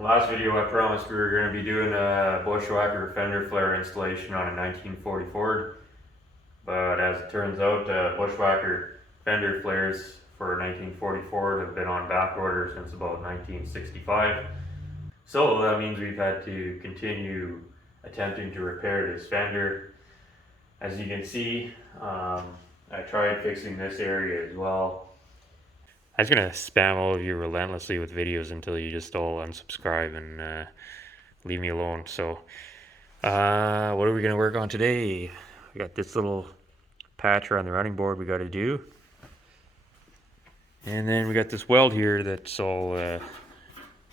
Last video I promised we were going to be doing a bushwhacker fender flare installation on a 1940 Ford, but as it turns out, bushwhacker fender flares for 1940 Ford have been on back order since about 1965. So that means we've had to continue attempting to repair this fender. As you can see, I tried fixing this area as well. I'm just gonna spam all of you relentlessly with videos until you just all unsubscribe and leave me alone. So, what are we gonna work on today? We got this little patch around the running board we got to do, and then we got this weld here that's all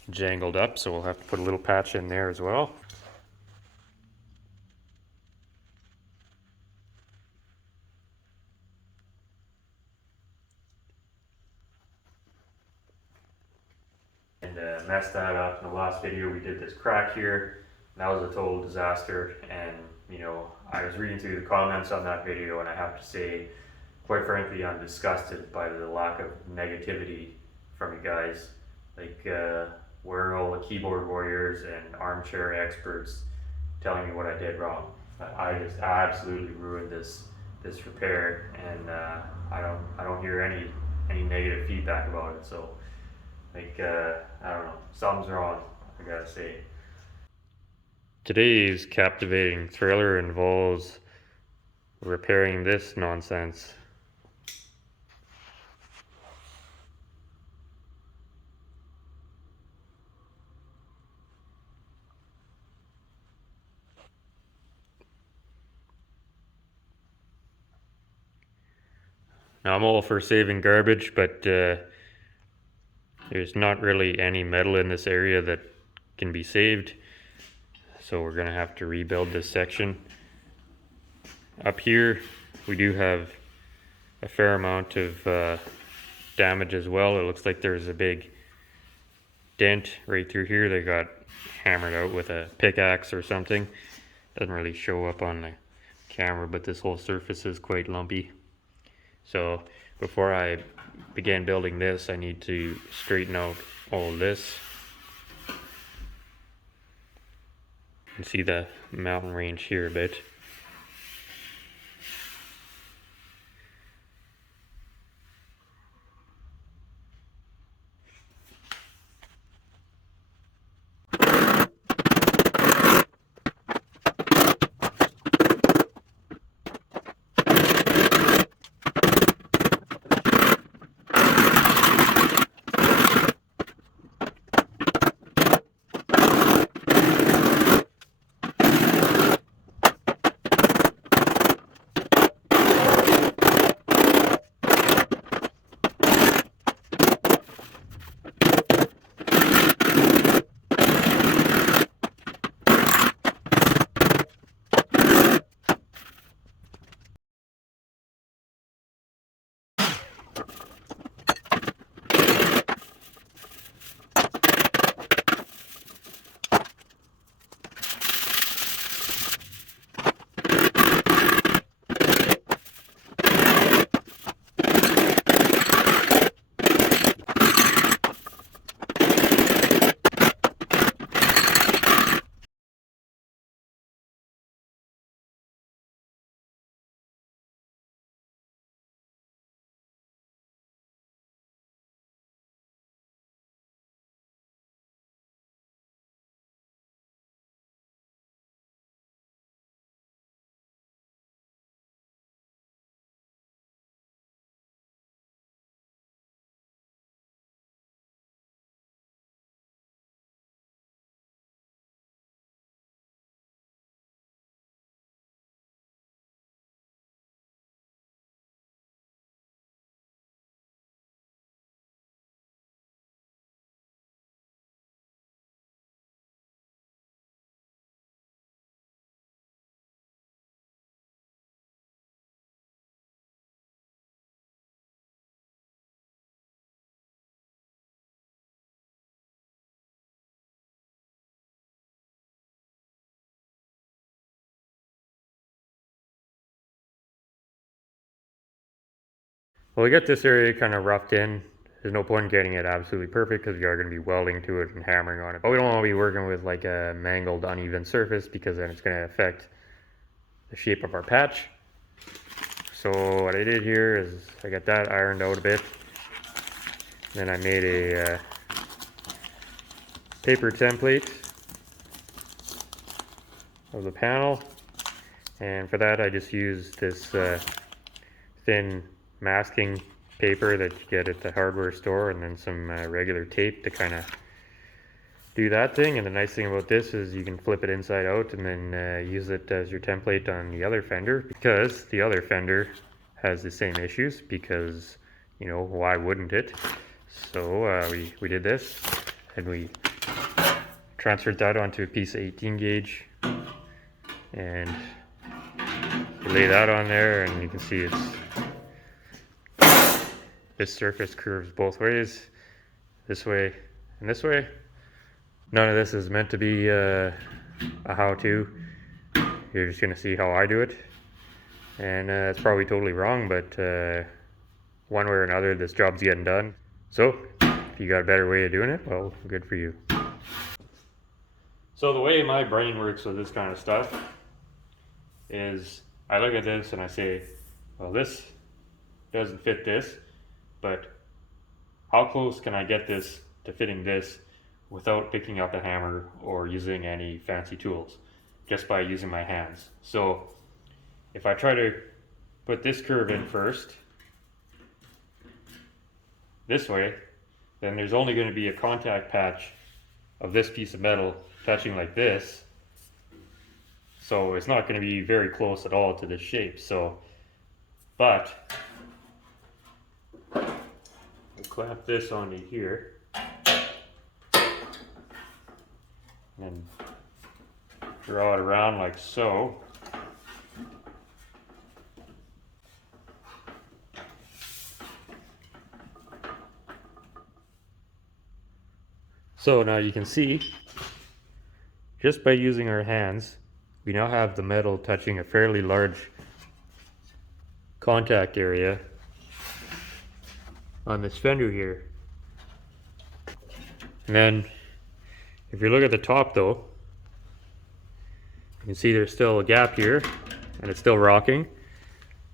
jangled up, so we'll have to put a little patch in there as well. And messed that up in the last video. We did this crack here. That was a total disaster, and you know, I was reading through the comments on that video, and I have to say, quite frankly, I'm disgusted by the lack of negativity from you guys. Like, where are all the keyboard warriors and armchair experts telling me what I did wrong? I just absolutely ruined this repair, and I don't hear any negative feedback about it. So, like, I don't know, something's wrong, I gotta say. Today's captivating thriller involves repairing this nonsense. Now, I'm all for saving garbage, but there's not really any metal in this area that can be saved. So we're gonna have to rebuild this section. Up here, we do have a fair amount of damage as well. It looks like there's a big dent right through here that got hammered out with a pickaxe or something. Doesn't really show up on the camera, but this whole surface is quite lumpy. So before I begin building this, I need to straighten out all of this. You can see the mountain range here a bit. Well, we got this area kind of roughed in there's no point in getting it absolutely perfect because you are going to be welding to it and hammering on it. But we don't want to be working with like a mangled, uneven surface because then it's going to affect the shape of our patch. So what I did here is I got that ironed out a bit. Then I made a paper template of the panel, and for that I just used this thin masking paper that you get at the hardware store, and then some regular tape to kind of do that thing. And the nice thing about this is you can flip it inside out and then use it as your template on the other fender, because the other fender has the same issues, because, you know, why wouldn't it? So we did this, and we transferred that onto a piece of 18 gauge, and you lay that on there, and you can see this surface curves both ways, this way and this way. None of this is meant to be a how-to. You're just going to see how I do it, and it's probably totally wrong, but one way or another this job's getting done. So if you got a better way of doing it, well, good for you. So the way my brain works with this kind of stuff is I look at this and I say, well, this doesn't fit this, but how close can I get this to fitting this without picking up a hammer or using any fancy tools, just by using my hands? So if I try to put this curve in first, this way, then there's only going to be a contact patch of this piece of metal touching like this. So it's not going to be very close at all to this shape. So, but we'll clamp this onto here and draw it around like so. So now you can see, just by using our hands, we now have the metal touching a fairly large contact area on this fender here. And then if you look at the top though, you can see there's still a gap here and it's still rocking,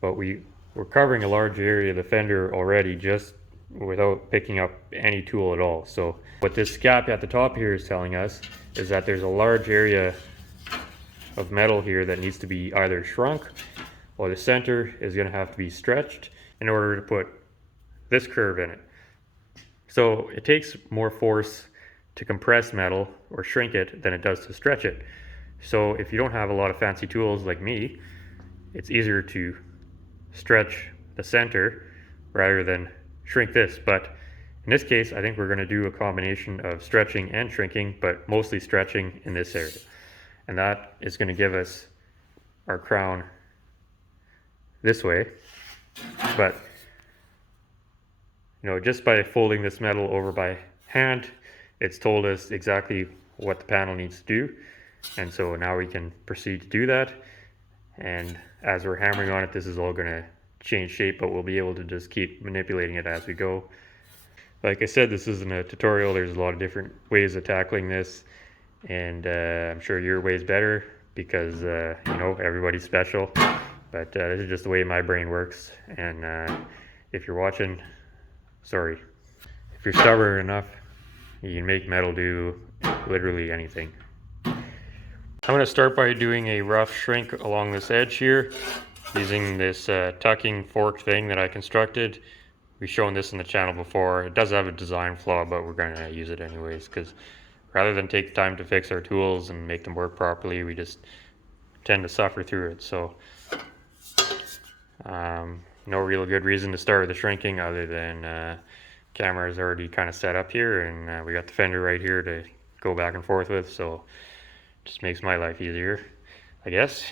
but we're covering a large area of the fender already just without picking up any tool at all. So what this gap at the top here is telling us is that there's a large area of metal here that needs to be either shrunk, or the center is going to have to be stretched in order to put this curve in it. So it takes more force to compress metal or shrink it than it does to stretch it. So if you don't have a lot of fancy tools like me, it's easier to stretch the center rather than shrink this. But in this case, I think we're going to do a combination of stretching and shrinking, but mostly stretching in this area. And that is going to give us our crown this way. But, you know, just by folding this metal over by hand, it's told us exactly what the panel needs to do. And so now we can proceed to do that. And as we're hammering on it, this is all going to change shape, but we'll be able to just keep manipulating it as we go. Like I said, this isn't a tutorial. There's a lot of different ways of tackling this, and I'm sure your way is better because you know, everybody's special. But this is just the way my brain works. And if you're watching, sorry. If you're stubborn enough, you can make metal do literally anything. I'm going to start by doing a rough shrink along this edge here, using this tucking fork thing that I constructed. We've shown this in the channel before. It does have a design flaw, but we're going to use it anyways, because rather than take the time to fix our tools and make them work properly, we just tend to suffer through it. So no real good reason to start with the shrinking other than camera is already kind of set up here, and we got the fender right here to go back and forth with, so it just makes my life easier, I guess.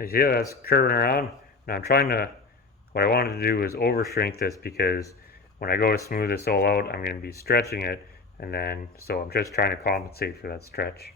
You see how that's curving around? Now I'm trying to, what I wanted to do is over shrink this because when I go to smooth this all out, I'm going to be stretching it, and then, so I'm just trying to compensate for that stretch.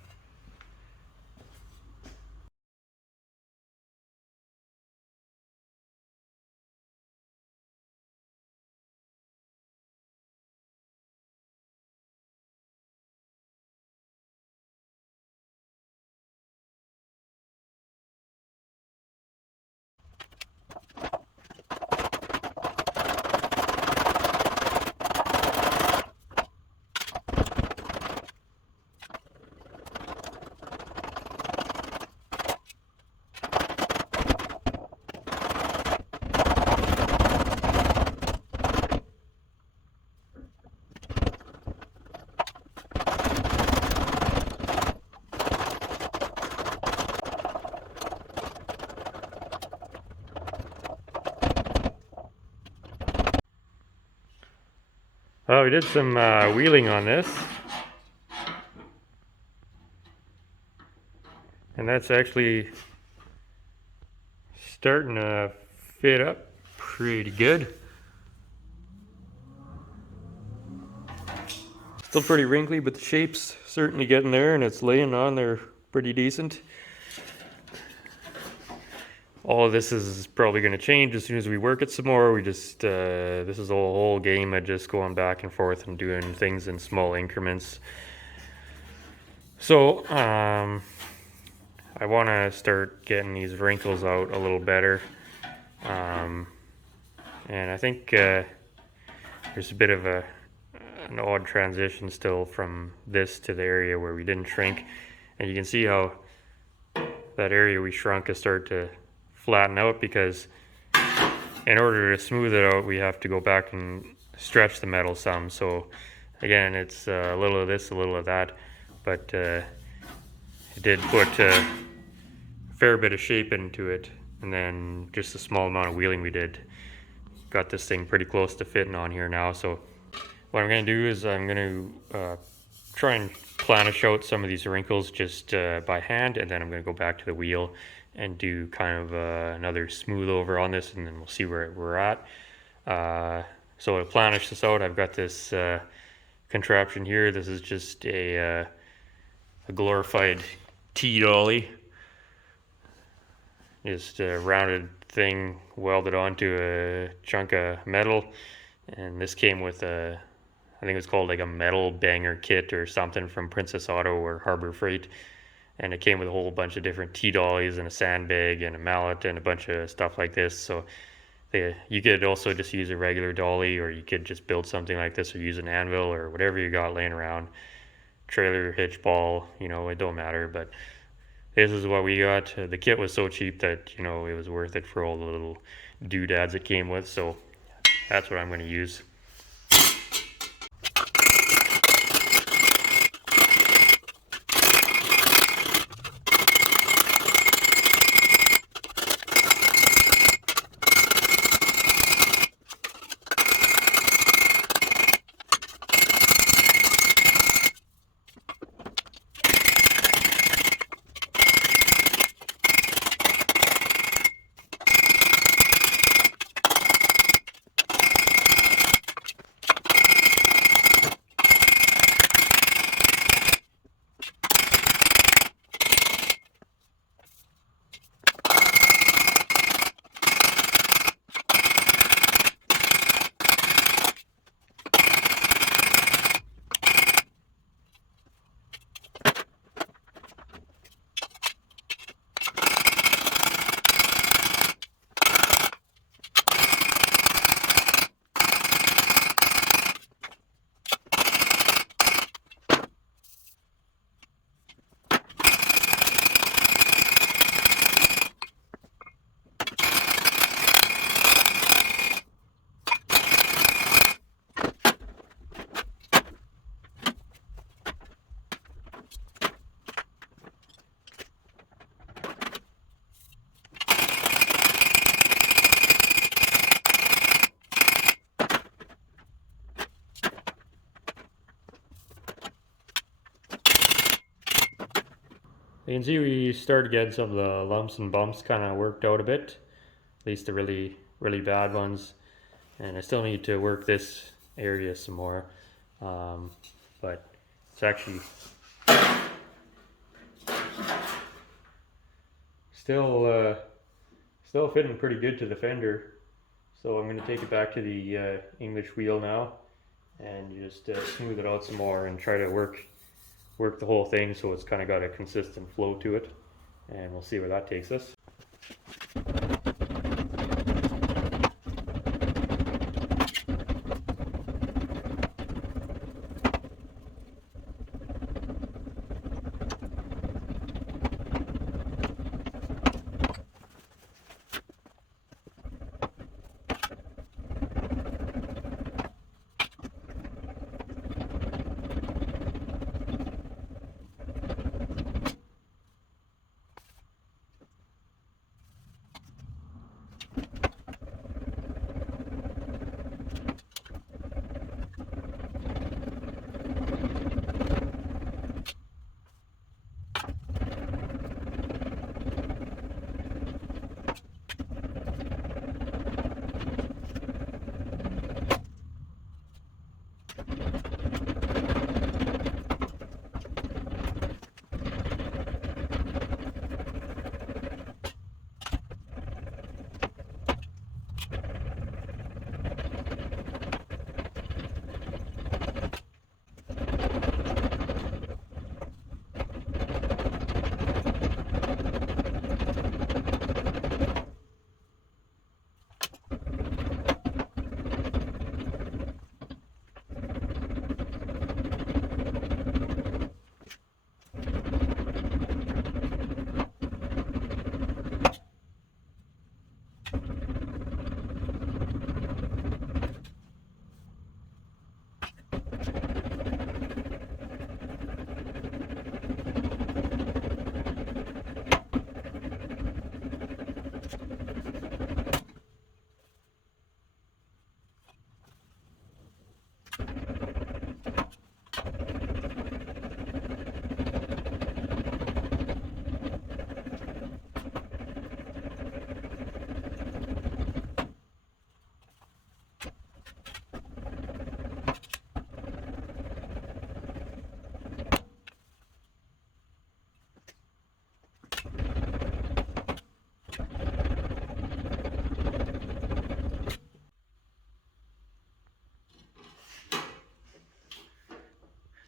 Well, we did some wheeling on this, and that's actually starting to fit up pretty good. Still pretty wrinkly, but the shape's certainly getting there, and it's laying on there pretty decent. All of this is probably going to change as soon as we work it some more. We just, this is a whole game of just going back and forth and doing things in small increments. So, I want to start getting these wrinkles out a little better. And I think there's a bit of an odd transition still from this to the area where we didn't shrink. And you can see how that area we shrunk is starting to flatten out, because in order to smooth it out we have to go back and stretch the metal some. So again, it's a little of this, a little of that, but it did put a fair bit of shape into it, and then just a small amount of wheeling we did got this thing pretty close to fitting on here now. So what I'm going to do is I'm going to try and planish out some of these wrinkles just by hand, and then I'm going to go back to the wheel and do kind of another smooth over on this, and then we'll see where we're at. So to planish this out, I've got this contraption here. This is just a glorified T-dolly. Just a rounded thing welded onto a chunk of metal, and this came with a, I think it's called like a metal banger kit or something from Princess Auto or Harbor Freight, and it came with a whole bunch of different T-dollies and a sandbag and a mallet and a bunch of stuff like this. So you could also just use a regular dolly, or you could just build something like this, or use an anvil or whatever you got laying around, trailer hitch ball, you know, it don't matter. But this is what we got. The kit was so cheap that, you know, it was worth it for all the little doodads it came with. So that's what I'm going to use. You can see we started getting some of the lumps and bumps kind of worked out a bit, at least the really bad ones. And I still need to work this area some more, but it's actually still still fitting pretty good to the fender. So I'm going to take it back to the English wheel now and just smooth it out some more and try to work the whole thing so it's kind of got a consistent flow to it, and we'll see where that takes us.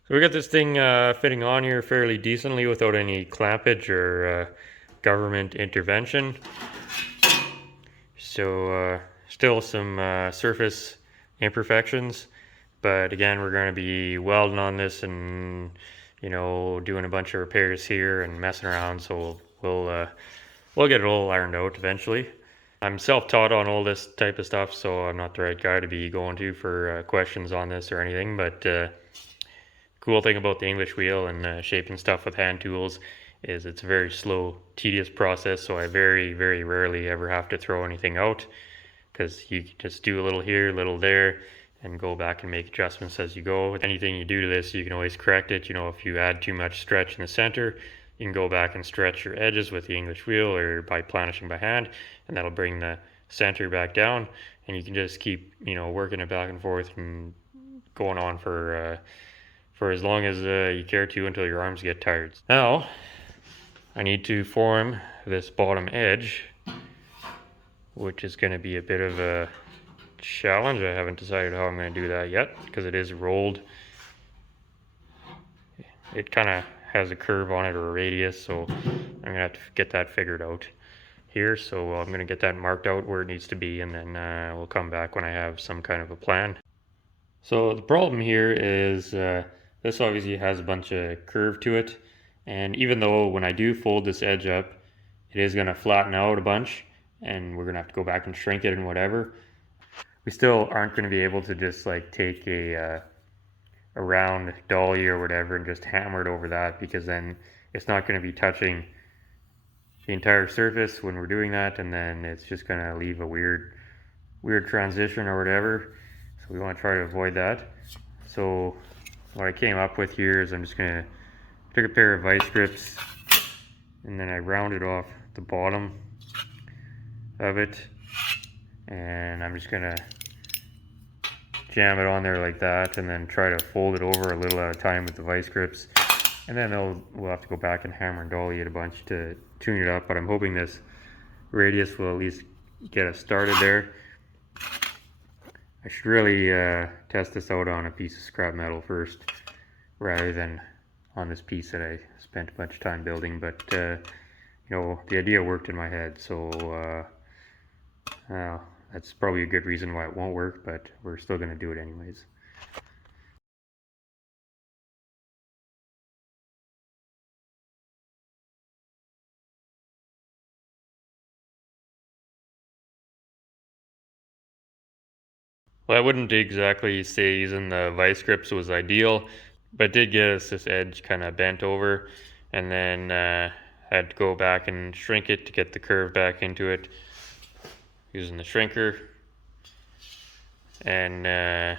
So we got this thing fitting on here fairly decently without any clampage or government intervention. So still some surface imperfections, but again we're going to be welding on this and doing a bunch of repairs here and messing around. So we'll get it all ironed out eventually. I'm self-taught on all this type of stuff, so I'm not the right guy to be going to for questions on this or anything, but cool thing about the English wheel and shaping stuff with hand tools is it's a very slow, tedious process, so I very rarely ever have to throw anything out, because you just do a little here, a little there, and go back and make adjustments as you go. With anything you do to this, you can always correct it. If you add too much stretch in the center, you can go back and stretch your edges with the English wheel or by planishing by hand, and that'll bring the center back down, and you can just keep working it back and forth and going on for as long as you care to, until your arms get tired. Now, I need to form this bottom edge, which is going to be a bit of a challenge. I haven't decided how I'm going to do that yet, because it is rolled. It kind of has a curve on it or a radius, so I'm going to have to get that figured out here. So I'm going to get that marked out where it needs to be, and then we'll come back when I have some kind of a plan. So the problem here is this obviously has a bunch of curve to it, and even though when I do fold this edge up, it is going to flatten out a bunch, and we're going to have to go back and shrink it and whatever, we still aren't going to be able to just like take a round dolly or whatever and just hammer it over that, because then it's not going to be touching the entire surface when we're doing that, and then it's just going to leave a weird transition or whatever. So we want to try to avoid that. So what I came up with here is I'm just going to take a pair of vice grips and then I rounded off the bottom of it, and I'm just gonna jam it on there like that, and then try to fold it over a little at a time with the vice grips, and then we'll have to go back and hammer and dolly it a bunch to tune it up. But I'm hoping this radius will at least get us started there. I should really test this out on a piece of scrap metal first rather than on this piece that I spent a bunch of time building, but you know, the idea worked in my head, so that's probably a good reason why it won't work, but we're still going to do it anyways. Well, I wouldn't exactly say using the vice grips was ideal, but it did get us this edge kind of bent over, and then had to go back and shrink it to get the curve back into it using the shrinker. And I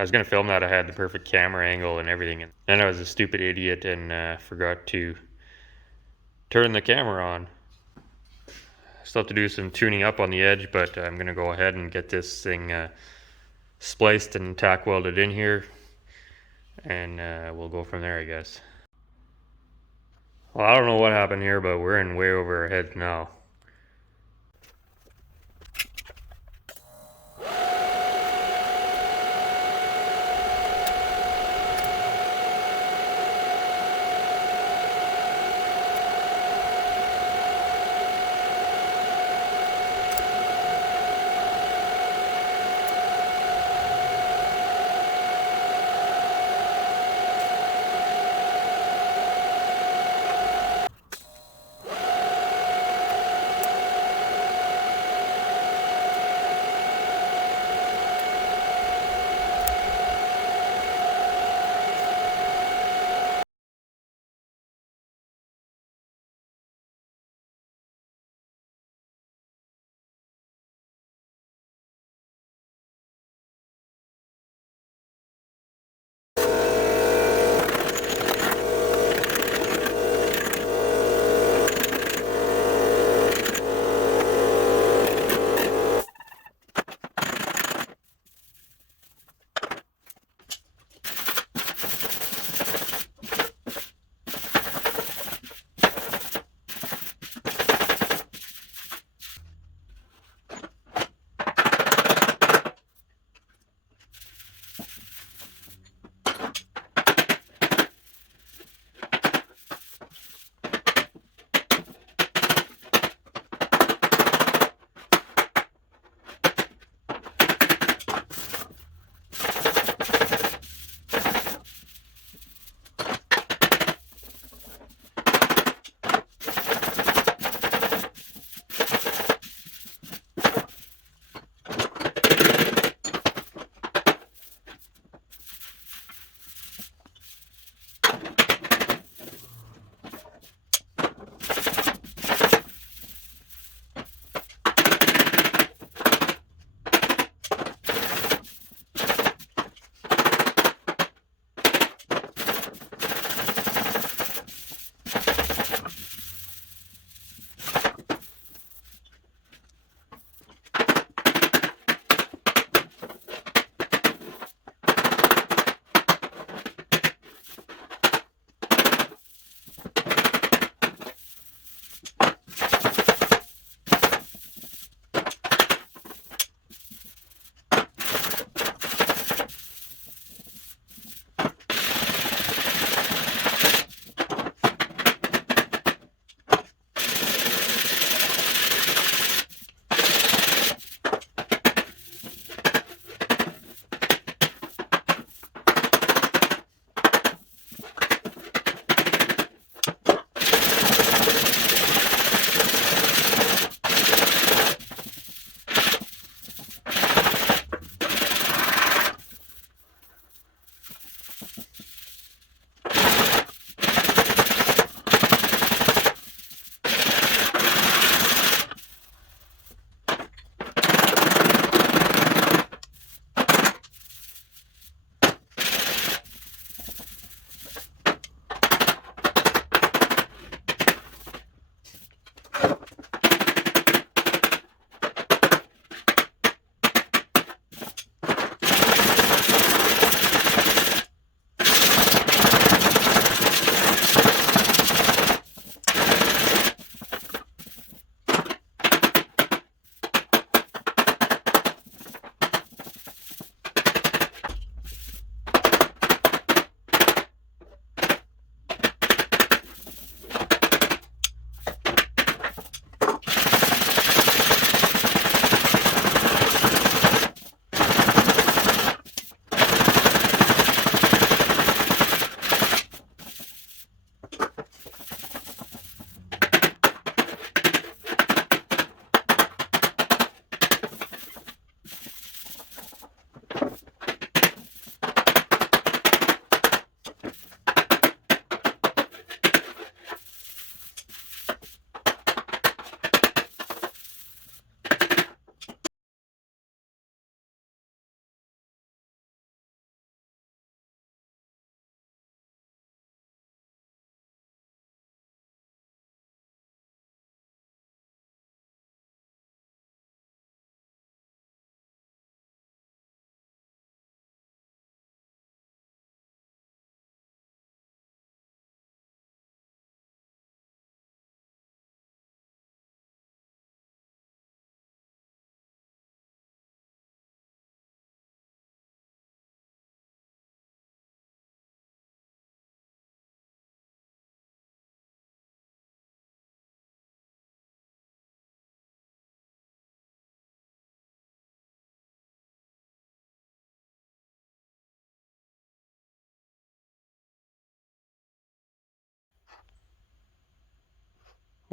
was gonna film that. I had the perfect camera angle and everything, and then I was a stupid idiot and forgot to turn the camera on. Still have to do some tuning up on the edge, but I'm gonna go ahead and get this thing spliced and tack welded in here, and we'll go from there, I guess. Well, I don't know what happened here, but we're in way over our heads now.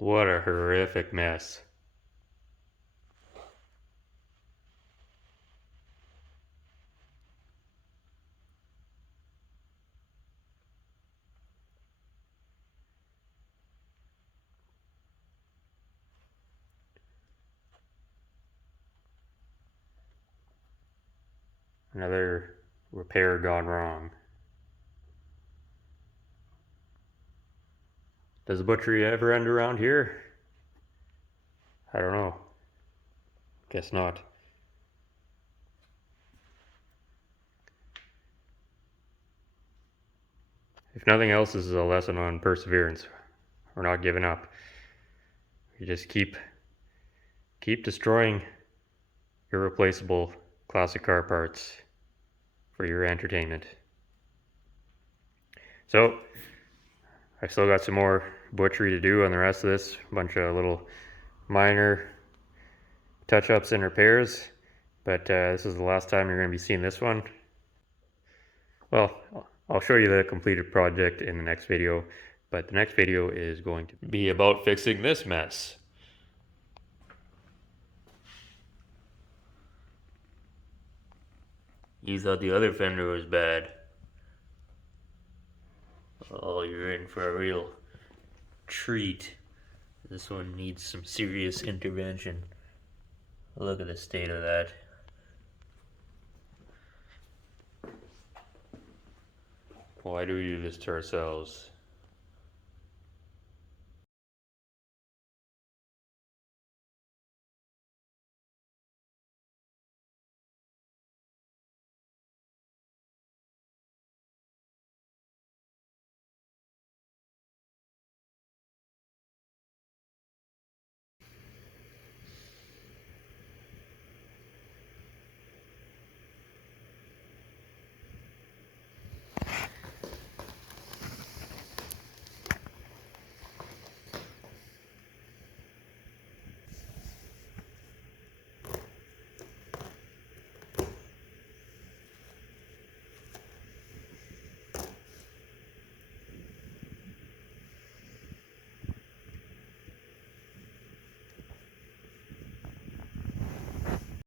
What a horrific mess. Another repair gone wrong. Does the butchery ever end around here? I don't know. Guess not. If nothing else, this is a lesson on perseverance. We're not giving up. You just keep destroying irreplaceable classic car parts for your entertainment. So, I've still got some more butchery to do on the rest of this. A bunch of little minor touch-ups and repairs. But this is the last time you're going to be seeing this one. Well, I'll show you the completed project in the next video. But the next video is going to be about fixing this mess. You thought the other fender was bad. Oh, you're in for a real treat. This one needs some serious intervention. Look at the state of that. Why do we do this to ourselves?